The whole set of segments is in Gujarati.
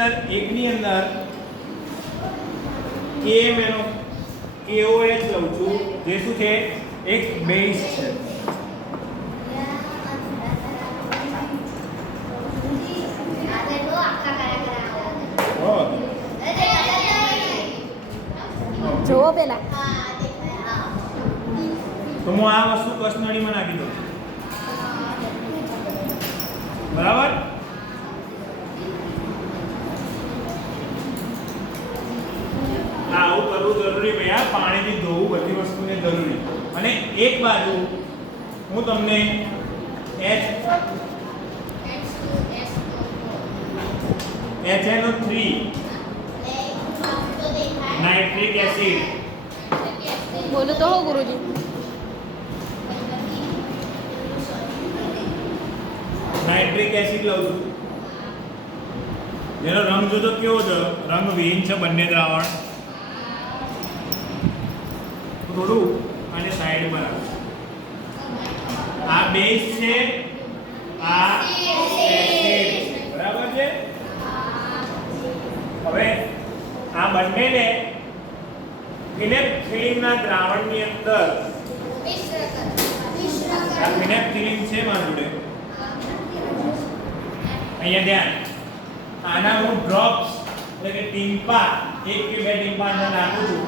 અંદર KM એનો KOH લઉં છું જે શું છે એક બેઝ છે. જોવો પેલા તો હું આ વસ્તુ કસનળીમાં નાખી દઉં છું. બરાબર. આવું કરવું જરૂરી ભૈયા, પાણીથી ધોવું બધી વસ્તુને જરૂરી. અને એક બાજુ હું તમને HNO3 નાઇટ્રિક એસિડ બોલો તો હો ગુરુજી. નાઇટ્રિક એસિડ લઉં છું જેનો રંગ જોજો કેવો છે, રંગ વિહીન છે બંને દ્રાવણ. થોડું અને સાઈડમાં રાખો. આ બેઝ છે, આ એસિડ છે, બરાબર છે. હવે આ બંનેને ફિનેપ્થિલિનના દ્રાવણની અંદર આ ફિનેપ્થિલિન છે મારી જોડે. અહીંયા ધ્યાન, આના હું ડ્રોપ્સ એટલે કે ટીમ્પા, એક કે બે ટીમ્પા અંદર નાખું છું.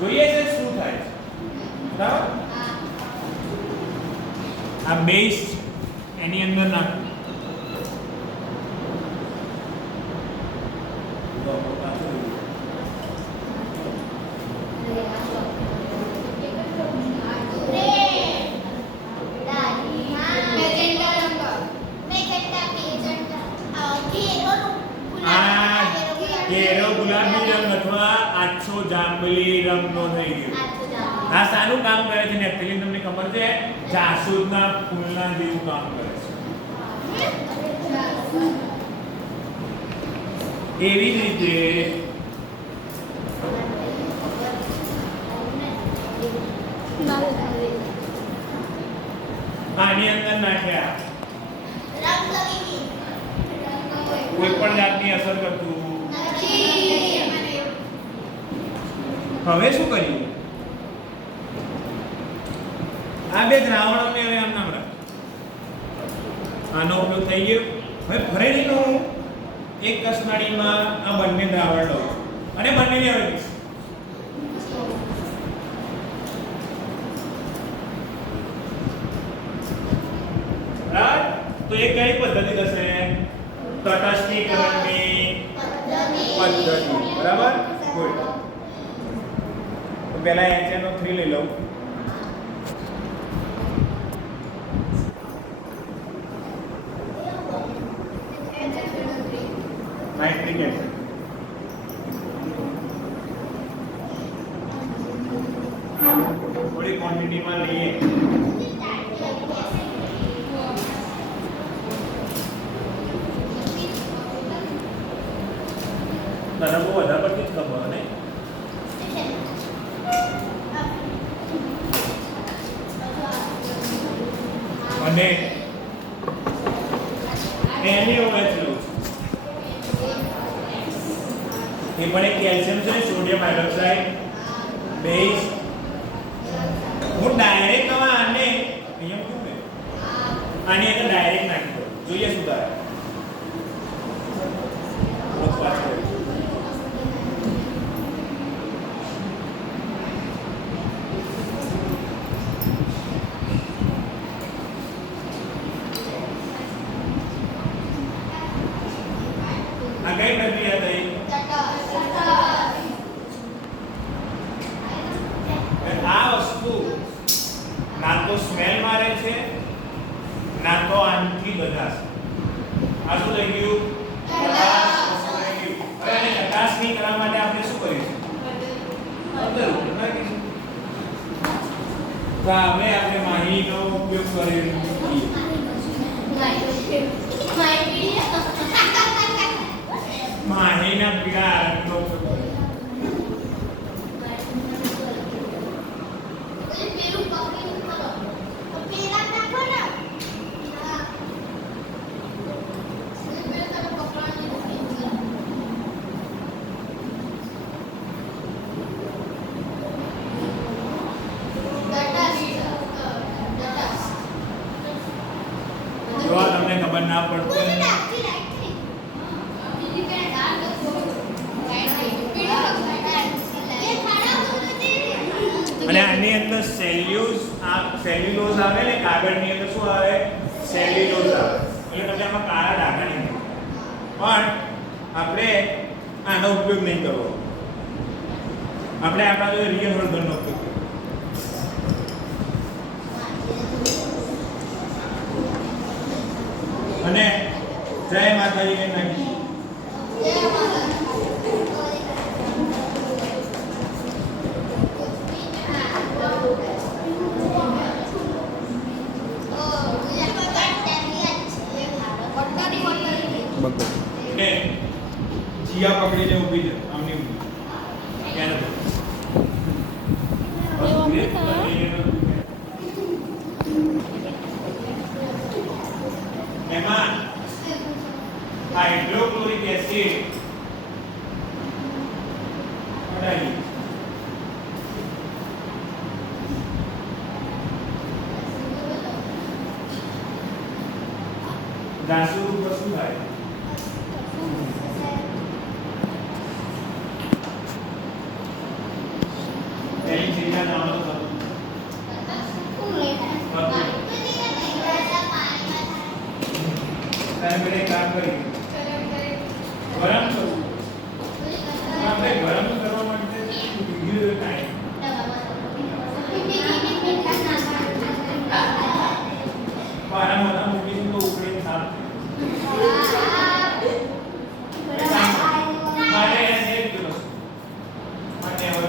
જોઈએ છે શું થાય છે. બરાબર. આ બેઝ એની અંદર નાખું. કેરો ગુલાબી રંગ અથવા આછો જાંબલી રંગનો થઈ ગયો. આ સારું કામ કરે છે નેપ્થેલિન, તમને ખબર છે? જાસૂદના ફૂલના જેવું કામ કરે છે. એવી જ રીતે આની અંદર નાખ્યા, કોઈ પણ જાતની અસર કરતું. હવે શું કરીએ? આ બે દ્રાવણોને હવે આમ નામ રાખ. આનો ઉપયોગ થઈ ગયો. હવે ફરીનું એક કસનળીમાં આ બંને દ્રાવણ લો અને બંનેને હવે મિક્સ. બરાબર. તો એ કઈ પદ્ધતિ થશે? તટસ્થીકરણની પદ્ધતિ. બરાબર. ગુડ. તો પહેલા HNO3 લઈ લઉં. Nitric acid. થોડી ક્વોન્ટિટીમાં લઈએ. તને બહુ વધારે પડતી જ ખબર ને. અને એની ઓળખ લઉં છું. એ પણ એક કેલ્શિયમ છે, સોડિયમ હાઇડ્રોક્સાઇડ બેઝ. હું ડાયરેક્ટ આને અહીંયા મૂકું ને, આની અંદર ડાયરેક્ટ નાખી દઉં. જોઈએ શું થાય. આ કઈ પ્રક્રિયા થઈ? આ વસ્તુ ના તો સ્મેલ મારે છે, ના તો આનથી બધાશ. આ શું થઈ ગયું? પ્રકાશ વસ્તુ થઈ ગયું. હવે આને ચકાસણી કરવા માટે આપણે શું કરીશું? અંદર નાખીશું. તો હવે આપણે માહીનો ઉપયોગ કરીશું. માહીના પીળા રંગનો ના પડતું અને આની અંદર સેલ્યુલોઝ આવે ને કાગળની અંદર શું આવે સેલ્યુલોઝ આવે એટલે તમને આમાં કાળા ડાઘા નહીં પણ આપણે આનો ઉપયોગ નહીં કરવો આપણે આપણા જો રિયલ હળદરનો ઉપયોગ કરવો અને જય માતાજીને નાખી જીયા પકડીને ઊભી છે આમની ઊભી ક્યાં એમાં હાઇડ્રોક્લોરિક એસિડ અડાઈ ગાસુ શું થાય એની ચીજના નામો તો તારે મેરે કામ કરી ગરમ કરવું આપણે ગરમ કરવા માટે વિડિયો ટાઈમ પારા મોટા મૂકીશું તો ઉકળીને સાફ મારે એને એક દિવસ માટે હવે